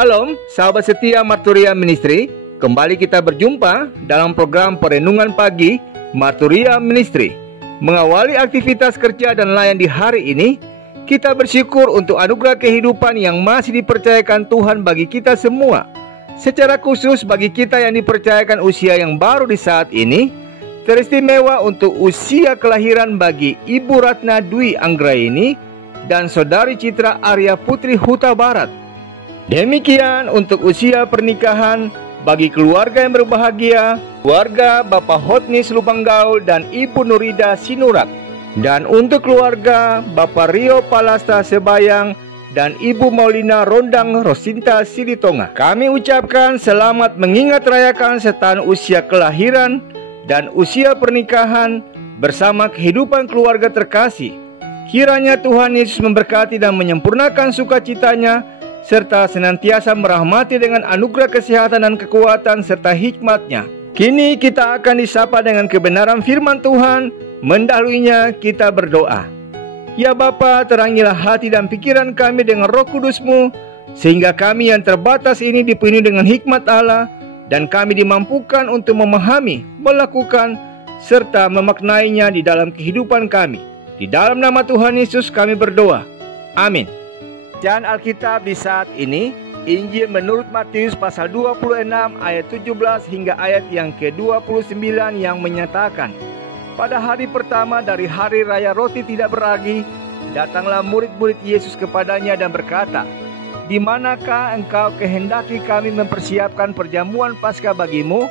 Shalom, sahabat setia Marturia Ministry. Kembali kita berjumpa dalam program Perenungan Pagi Marturia Ministry. Mengawali aktivitas kerja dan layan di hari ini, kita bersyukur untuk anugerah kehidupan yang masih dipercayakan Tuhan bagi kita semua. Secara khusus bagi kita yang dipercayakan usia yang baru di saat ini, teristimewa untuk usia kelahiran bagi Ibu Ratna Dwi Anggraini dan Saudari Citra Arya Putri Huta Barat. Demikian untuk usia pernikahan bagi keluarga yang berbahagia, keluarga Bapak Hotnis Lubanggaul dan Ibu Nurida Sinurak. Dan untuk keluarga Bapak Rio Palasta Sebayang dan Ibu Maulina Rondang Rosinta Silitonga. Kami ucapkan selamat mengingat rayakan sertaan usia kelahiran dan usia pernikahan bersama kehidupan keluarga terkasih. Kiranya Tuhan Yesus memberkati dan menyempurnakan sukacitanya, serta senantiasa merahmati dengan anugerah kesehatan dan kekuatan serta hikmat-Nya. Kini kita akan disapa dengan kebenaran firman Tuhan. Mendahulunya kita berdoa. Ya Bapa, terangilah hati dan pikiran kami dengan Roh Kudus-Mu, sehingga kami yang terbatas ini dipenuhi dengan hikmat Allah, dan kami dimampukan untuk memahami, melakukan, serta memaknainya di dalam kehidupan kami. Di dalam nama Tuhan Yesus kami berdoa. Amin. Bacaan Alkitab di saat ini, Injil menurut Matius pasal 26 ayat 17 hingga ayat yang ke-29 yang menyatakan, pada hari pertama dari hari raya roti tidak beragi, datanglah murid-murid Yesus kepadanya dan berkata, di manakah engkau kehendaki kami mempersiapkan perjamuan Paskah bagimu?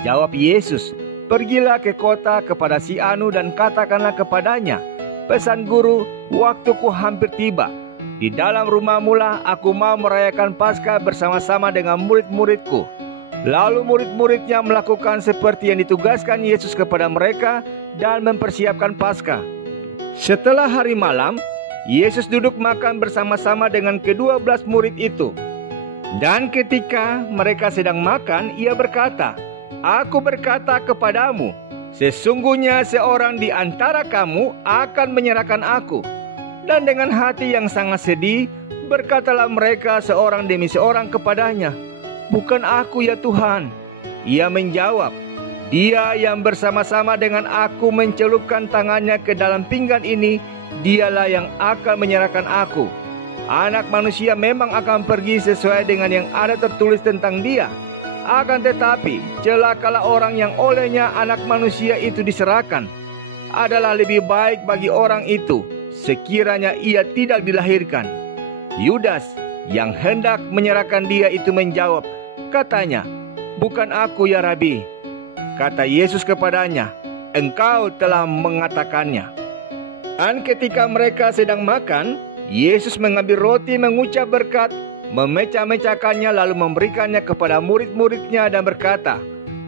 Jawab Yesus, pergilah ke kota kepada si Anu dan katakanlah kepadanya, pesan guru, waktuku hampir tiba. Di dalam rumahmu lah aku mau merayakan Paskah bersama-sama dengan murid-muridku. Lalu murid-muridnya melakukan seperti yang ditugaskan Yesus kepada mereka dan mempersiapkan Paskah. Setelah hari malam, Yesus duduk makan bersama-sama dengan ke-12 murid itu. Dan ketika mereka sedang makan, ia berkata, aku berkata kepadamu, sesungguhnya seorang di antara kamu akan menyerahkan aku. Dan dengan hati yang sangat sedih, berkatalah mereka seorang demi seorang kepadanya, bukan aku ya Tuhan. Ia menjawab, dia yang bersama-sama dengan aku mencelupkan tangannya ke dalam pinggan ini, dialah yang akan menyerahkan aku. Anak manusia memang akan pergi sesuai dengan yang ada tertulis tentang dia. Akan tetapi, celakalah orang yang olehnya anak manusia itu diserahkan. Adalah lebih baik bagi orang itu sekiranya ia tidak dilahirkan. Yudas yang hendak menyerahkan dia itu menjawab, katanya, bukan aku ya Rabi. Kata Yesus kepadanya, engkau telah mengatakannya. Dan ketika mereka sedang makan, Yesus mengambil roti, mengucap berkat, memecah-mecahkannya lalu memberikannya kepada murid-muridnya dan berkata,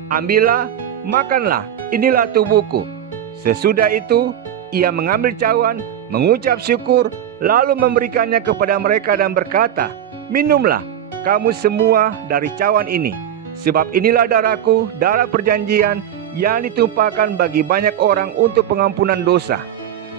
ambillah, makanlah, inilah tubuhku. Sesudah itu, ia mengambil cawan, mengucap syukur, lalu memberikannya kepada mereka dan berkata, minumlah kamu semua dari cawan ini, sebab inilah darahku, darah perjanjian yang ditumpahkan bagi banyak orang untuk pengampunan dosa.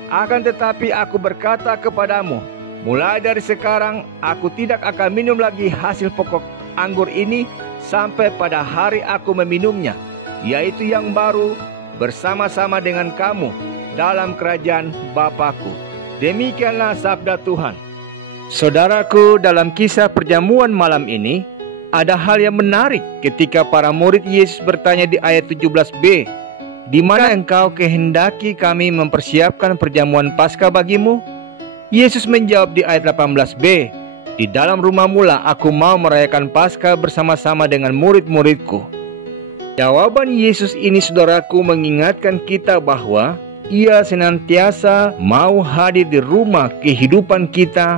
Akan tetapi aku berkata kepadamu, mulai dari sekarang aku tidak akan minum lagi hasil pokok anggur ini sampai pada hari aku meminumnya, yaitu yang baru bersama-sama dengan kamu dalam kerajaan Bapakku. Demikianlah sabda Tuhan. Saudaraku, dalam kisah perjamuan malam ini, ada hal yang menarik ketika para murid Yesus bertanya di ayat 17b, di mana engkau kehendaki kami mempersiapkan perjamuan Paskah bagimu? Yesus menjawab di ayat 18b, di dalam rumahmu lah aku mau merayakan Paskah bersama-sama dengan murid-muridku. Jawaban Yesus ini, saudaraku, mengingatkan kita bahwa Ia senantiasa mau hadir di rumah kehidupan kita,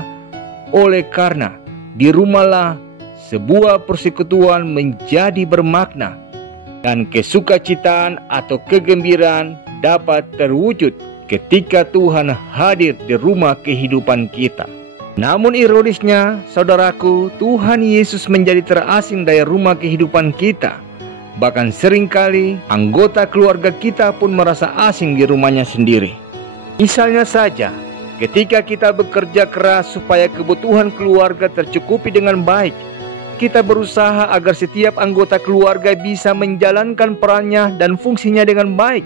oleh karena di rumahlah sebuah persekutuan menjadi bermakna dan kesukacitaan atau kegembiraan dapat terwujud ketika Tuhan hadir di rumah kehidupan kita. Namun ironisnya, saudaraku, Tuhan Yesus menjadi terasing dari rumah kehidupan kita. Bahkan seringkali anggota keluarga kita pun merasa asing di rumahnya sendiri. Misalnya saja, ketika kita bekerja keras supaya kebutuhan keluarga tercukupi dengan baik, kita berusaha agar setiap anggota keluarga bisa menjalankan perannya dan fungsinya dengan baik.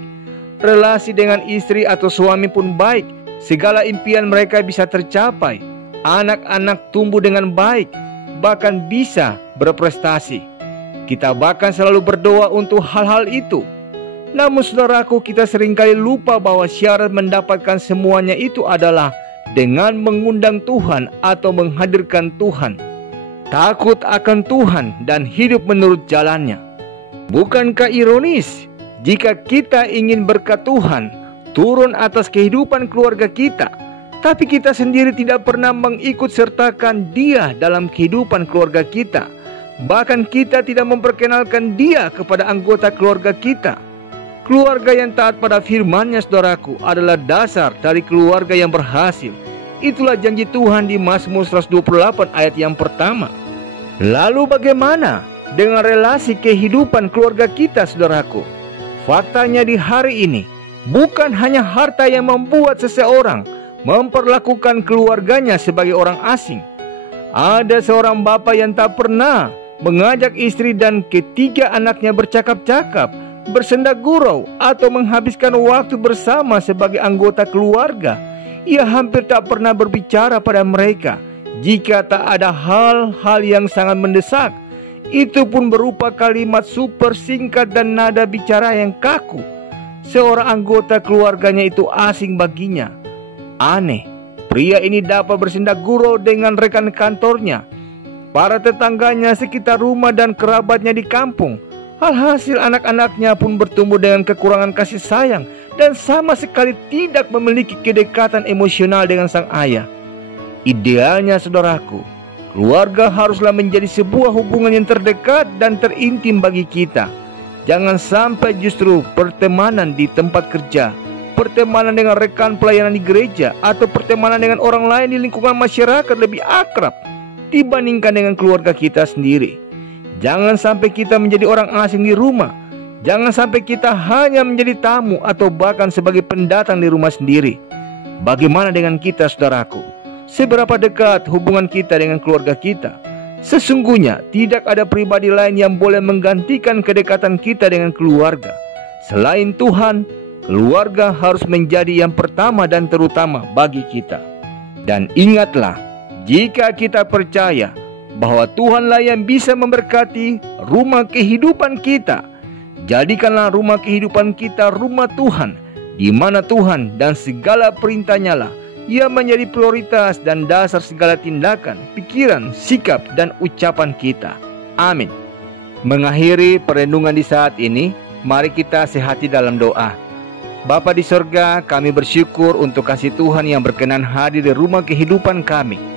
Relasi dengan istri atau suami pun baik. Segala impian mereka bisa tercapai. Anak-anak tumbuh dengan baik, bahkan bisa berprestasi. Kita bahkan selalu berdoa untuk hal-hal itu. Namun saudaraku, kita seringkali lupa bahwa syarat mendapatkan semuanya itu adalah dengan mengundang Tuhan atau menghadirkan Tuhan. Takut akan Tuhan dan hidup menurut jalannya. Bukankah ironis jika kita ingin berkat Tuhan turun atas kehidupan keluarga kita, tapi kita sendiri tidak pernah mengikut sertakan Dia dalam kehidupan keluarga kita. Bahkan kita tidak memperkenalkan Dia kepada anggota keluarga kita. Keluarga yang taat pada firman-Nya, saudaraku, adalah dasar dari keluarga yang berhasil. Itulah janji Tuhan di Mazmur 128 ayat yang pertama. Lalu bagaimana dengan relasi kehidupan keluarga kita, saudaraku? Faktanya di hari ini, bukan hanya harta yang membuat seseorang memperlakukan keluarganya sebagai orang asing. Ada seorang bapa yang tak pernah mengajak istri dan ketiga anaknya bercakap-cakap, bersenda gurau, atau menghabiskan waktu bersama sebagai anggota keluarga. Ia hampir tak pernah berbicara pada mereka jika tak ada hal-hal yang sangat mendesak. Itu pun berupa kalimat super singkat dan nada bicara yang kaku. Seorang anggota keluarganya itu asing baginya. Aneh, pria ini dapat bersenda gurau dengan rekan kantornya, para tetangganya sekitar rumah, dan kerabatnya di kampung. Alhasil anak-anaknya pun bertumbuh dengan kekurangan kasih sayang dan sama sekali tidak memiliki kedekatan emosional dengan sang ayah. Idealnya, saudaraku, keluarga haruslah menjadi sebuah hubungan yang terdekat dan terintim bagi kita. Jangan sampai justru pertemanan di tempat kerja, pertemanan dengan rekan pelayanan di gereja, atau pertemanan dengan orang lain di lingkungan masyarakat lebih akrab dibandingkan dengan keluarga kita sendiri. Jangan sampai kita menjadi orang asing di rumah. Jangan sampai kita hanya menjadi tamu atau bahkan sebagai pendatang di rumah sendiri. Bagaimana dengan kita, saudaraku? Seberapa dekat hubungan kita dengan keluarga kita? Sesungguhnya tidak ada pribadi lain yang boleh menggantikan kedekatan kita dengan keluarga. Selain Tuhan, keluarga harus menjadi yang pertama dan terutama bagi kita. Dan ingatlah, jika kita percaya bahwa Tuhanlah yang bisa memberkati rumah kehidupan kita, jadikanlah rumah kehidupan kita rumah Tuhan, di mana Tuhan dan segala perintah-Nya lah yang menjadi prioritas dan dasar segala tindakan, pikiran, sikap, dan ucapan kita. Amin. Mengakhiri perenungan di saat ini, mari kita sehati dalam doa. Bapa di sorga, kami bersyukur untuk kasih Tuhan yang berkenan hadir di rumah kehidupan kami.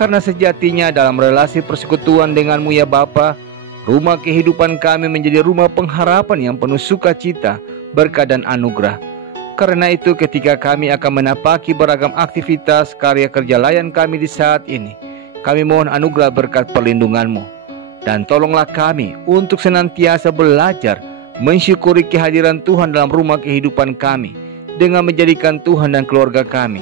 Karena sejatinya dalam relasi persekutuan denganmu ya Bapa, rumah kehidupan kami menjadi rumah pengharapan yang penuh sukacita, berkat dan anugerah. Karena itu ketika kami akan menapaki beragam aktivitas karya kerja layan kami di saat ini, kami mohon anugerah berkat perlindungan-Mu. Dan tolonglah kami untuk senantiasa belajar mensyukuri kehadiran Tuhan dalam rumah kehidupan kami, dengan menjadikan Tuhan dan keluarga kami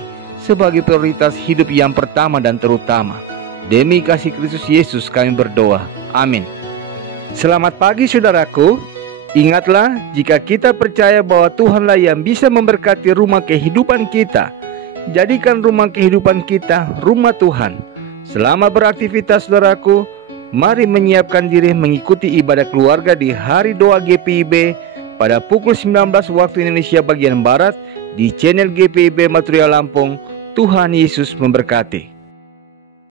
sebagai prioritas hidup yang pertama dan terutama. Demi kasih Kristus Yesus kami berdoa. Amin. Selamat pagi saudaraku. Ingatlah, jika kita percaya bahwa Tuhanlah yang bisa memberkati rumah kehidupan kita, jadikan rumah kehidupan kita rumah Tuhan. Selama beraktivitas saudaraku, mari menyiapkan diri mengikuti ibadah keluarga di Hari Doa GPIB pada pukul 19 waktu Indonesia bagian Barat di channel GPIB Maturia Lampung. Tuhan Yesus memberkati.